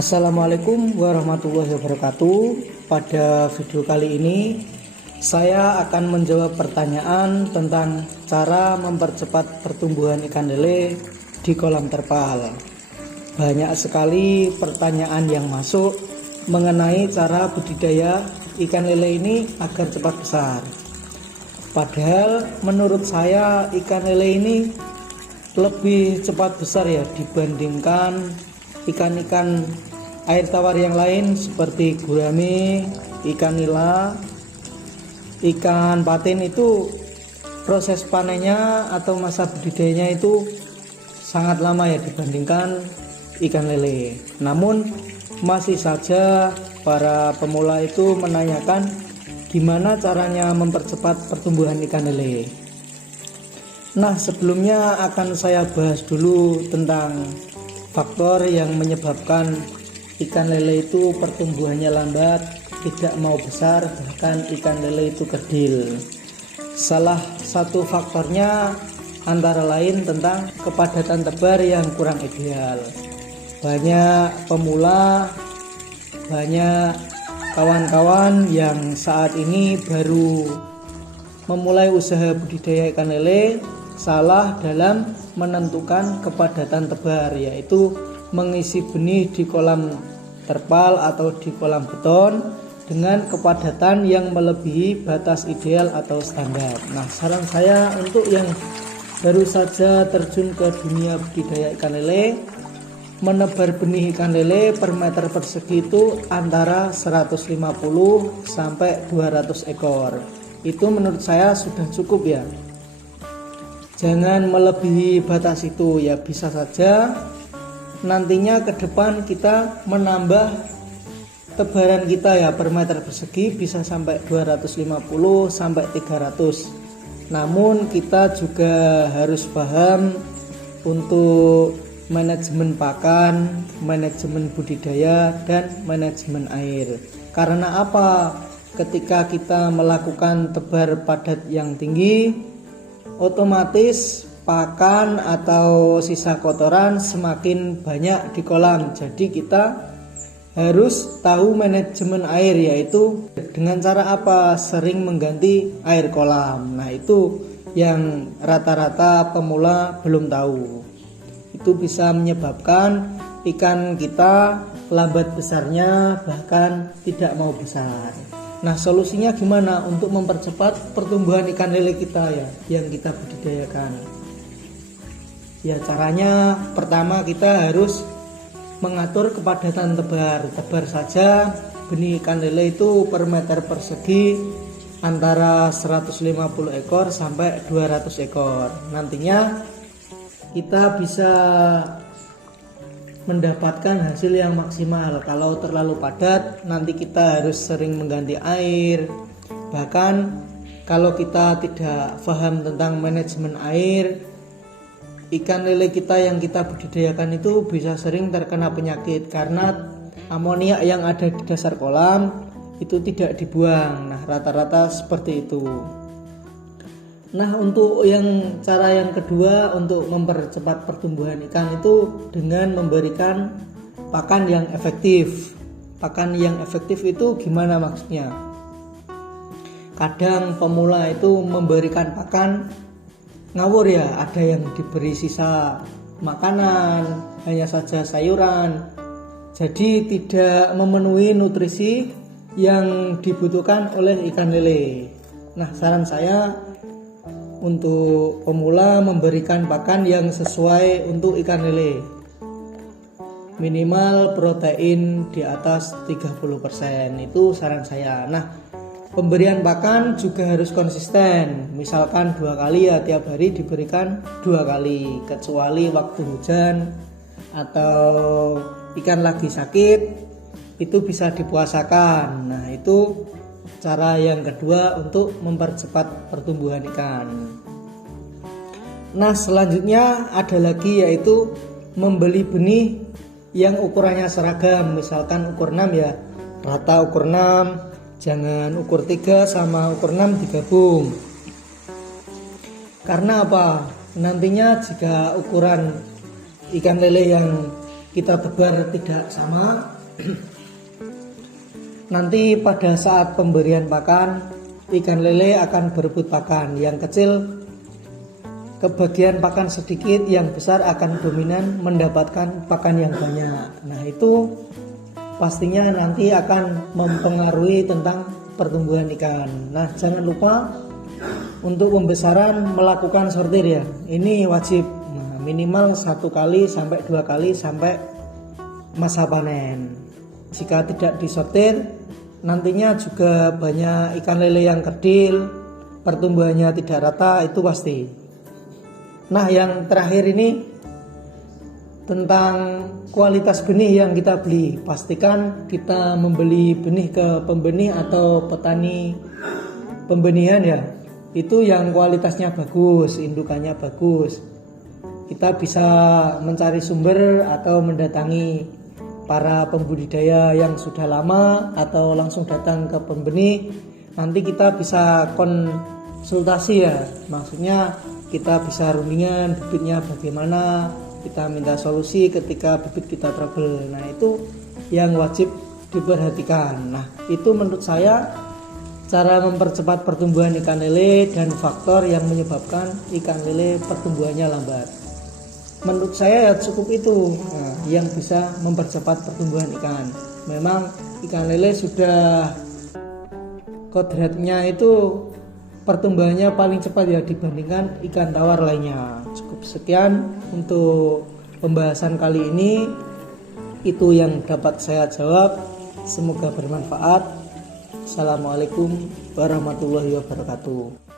Assalamualaikum warahmatullahi wabarakatuh. Pada video kali ini saya akan menjawab pertanyaan tentang cara mempercepat pertumbuhan ikan lele di kolam terpal. Banyak sekali pertanyaan yang masuk mengenai cara budidaya ikan lele ini agar cepat besar. Padahal menurut saya ikan lele ini lebih cepat besar ya dibandingkan ikan-ikan air tawar yang lain seperti gurame, ikan nila, ikan patin. Itu proses panennya atau masa budidayanya itu sangat lama ya dibandingkan ikan lele. Namun masih saja para pemula itu menanyakan gimana caranya mempercepat pertumbuhan ikan lele. Nah, sebelumnya akan saya bahas dulu tentang faktor yang menyebabkan ikan lele itu pertumbuhannya lambat, tidak mau besar, bahkan ikan lele itu kerdil. Salah satu faktornya antara lain tentang kepadatan tebar yang kurang ideal. Banyak pemula, banyak kawan-kawan yang saat ini baru memulai usaha budidaya ikan lele salah dalam menentukan kepadatan tebar, yaitu mengisi benih di kolam terpal atau di kolam beton dengan kepadatan yang melebihi batas ideal atau standar. Nah, saran saya untuk yang baru saja terjun ke dunia budidaya ikan lele, menebar benih ikan lele per meter persegi itu antara 150 sampai 200 ekor. Itu menurut saya sudah cukup ya. Jangan melebihi batas itu ya, bisa saja nantinya ke depan kita menambah tebaran kita ya per meter persegi bisa sampai 250 sampai 300. Namun kita juga harus paham untuk manajemen pakan, manajemen budidaya, dan manajemen air. Karena apa? Ketika kita melakukan tebar padat yang tinggi, otomatis pakan atau sisa kotoran semakin banyak di kolam. Jadi kita harus tahu manajemen air, yaitu dengan cara apa? Sering mengganti air kolam. Nah, itu yang rata-rata pemula belum tahu. Itu bisa menyebabkan ikan kita lambat besarnya, bahkan tidak mau besar. Nah, solusinya gimana untuk mempercepat pertumbuhan ikan lele kita ya yang kita budidayakan? Ya, caranya pertama kita harus mengatur kepadatan tebar. Tebar saja benih ikan lele itu per meter persegi antara 150 ekor sampai 200 ekor. Nantinya kita bisa mendapatkan hasil yang maksimal. Kalau terlalu padat, nanti kita harus sering mengganti air. Bahkan kalau kita tidak paham tentang manajemen air, ikan lele kita yang kita budidayakan itu bisa sering terkena penyakit karena amoniak yang ada di dasar kolam itu tidak dibuang. Nah, rata-rata seperti itu. Nah, untuk cara yang kedua untuk mempercepat pertumbuhan ikan itu dengan memberikan pakan yang efektif. Pakan yang efektif itu gimana maksudnya? Kadang pemula itu memberikan pakan ngawur ya, ada yang diberi sisa makanan, hanya saja sayuran. Jadi tidak memenuhi nutrisi yang dibutuhkan oleh ikan lele. Nah, saran saya untuk pemula memberikan pakan yang sesuai untuk ikan lele. Minimal protein di atas 30%, itu saran saya. Nah, pemberian pakan juga harus konsisten. Misalkan 2 kali ya, tiap hari diberikan 2 kali, kecuali waktu hujan atau ikan lagi sakit itu bisa dipuasakan. Nah, itu cara yang kedua untuk mempercepat pertumbuhan ikan. Nah, selanjutnya ada lagi, yaitu membeli benih yang ukurannya seragam. Misalkan ukur 6 ya, rata ukur 6, jangan ukur 3 sama ukur 6 digabung. Karena apa? Nantinya jika ukuran ikan lele yang kita tebar tidak sama. Nanti pada saat pemberian pakan, ikan lele akan berebut pakan. Yang kecil kebagian pakan sedikit, yang besar akan dominan mendapatkan pakan yang banyak. Nah, itu pastinya nanti akan mempengaruhi tentang pertumbuhan ikan. Nah, jangan lupa untuk pembesaran melakukan sortir ya. Ini wajib. Nah, minimal 1 kali sampai 2 kali sampai masa panen. Jika tidak disortir, nantinya juga banyak ikan lele yang kerdil, pertumbuhannya tidak rata, itu pasti. Nah, yang terakhir ini tentang kualitas benih yang kita beli. Pastikan kita membeli benih ke pembenih atau petani pembenihan ya, itu yang kualitasnya bagus, indukannya bagus. Kita bisa mencari sumber atau mendatangi para pembudidaya yang sudah lama atau langsung datang ke pembenih. Nanti kita bisa konsultasi ya, maksudnya kita bisa rundingan bibitnya bagaimana, kita minta solusi ketika bibit kita trouble. Nah, itu yang wajib diperhatikan. Nah, itu menurut saya cara mempercepat pertumbuhan ikan lele dan faktor yang menyebabkan ikan lele pertumbuhannya lambat. Menurut saya ya cukup itu yang bisa mempercepat pertumbuhan ikan. Memang ikan lele sudah kodratnya itu pertumbuhannya paling cepat ya dibandingkan ikan tawar lainnya. Cukup sekian untuk pembahasan kali ini. Itu yang dapat saya jawab. Semoga bermanfaat. Assalamualaikum warahmatullahi wabarakatuh.